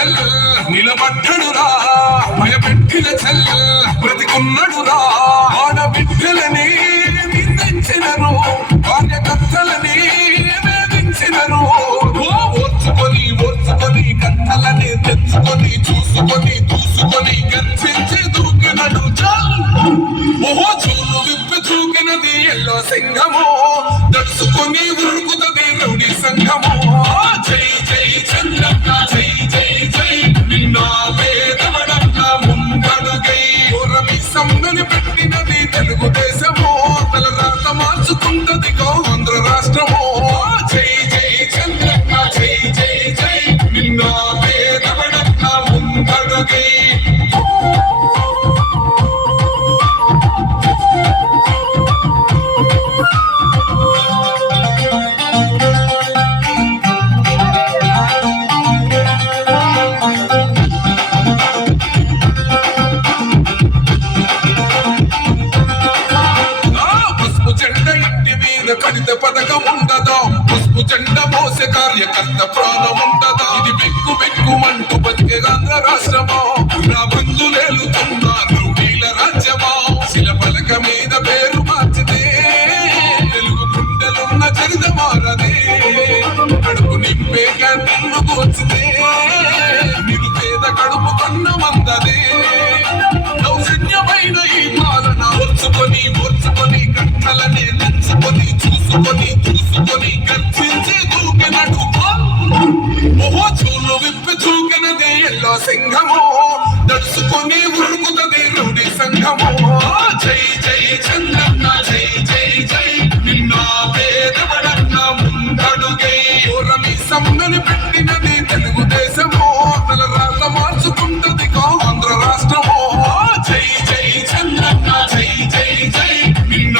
చెల్ నిలబడ్డడురా భయపెట్టిన చెల్ బ్రతికున్నడురా ఆడబిడ్డలని నిందించినరు కార్యకర్తలని వేధించినరు ఓర్చుకొని ఓర్చుకొని కట్టలని తెచ్చుకొని చూసుకొని దూసుకొని గర్జించి దూకినడు చల్ ఓహో చూలు విప్పి చూకినది ఎల్లో సింహము దడుచుకొని ఉరుకుతుంది రౌడీ సంఘము జై జై చంద్రన్న జై జై జై నిన్న వేదవడన్న ముందడుగై ఓరమి సమ్మని పెట్టినది తెలుగుదేశము తల రాత మార్చుకుంటది ఆంధ్ర రాష్ట్రము జై జై చంద్రన్న జై జై జై నిన్న వేదవడన్న ముందడుగై కడిత పథకం ఉండదా పసుపు జెండ మోసే కార్యకర్త ప్రాణం ఉండదా ఇది బిక్కు బిక్కుమంటూ బతికే ఆంధ్ర రాష్ట్రమా నా బంధులేలుతున్న రౌడీల రాజ్యమా శిల పలక మీద పేరు మార్చితే తెలుగు గుండెలున్న చరిత మారదే కడుపు నింపే క్యాంటీన్కు వచ్చితే నిరుపేద కడుపు కన్న మందదే దౌర్జన్యమైన ఈ పాలన ఓర్చుకొని ఓర్చుకొని కట్టలని తెచ్చుకొని చూసుకొని చూసుకొని గర్జించి దూకినడు ఓహో చూలు విప్పి చూకినది ఎల్లో సింహము దడుచుకొని ఉరుకుతుంది రౌడీ సంఘము జై జై చంద్రన్న జై జై జై నిన్న పేదవడన్న ముందడుగై ఓరమి సమ్మని పెట్టినది తెలుగుదేశము తల రాత మార్చుకుంటది ఆంధ్ర రాష్ట్రము జై జై చంద్రన్న జై జై జై నిన్న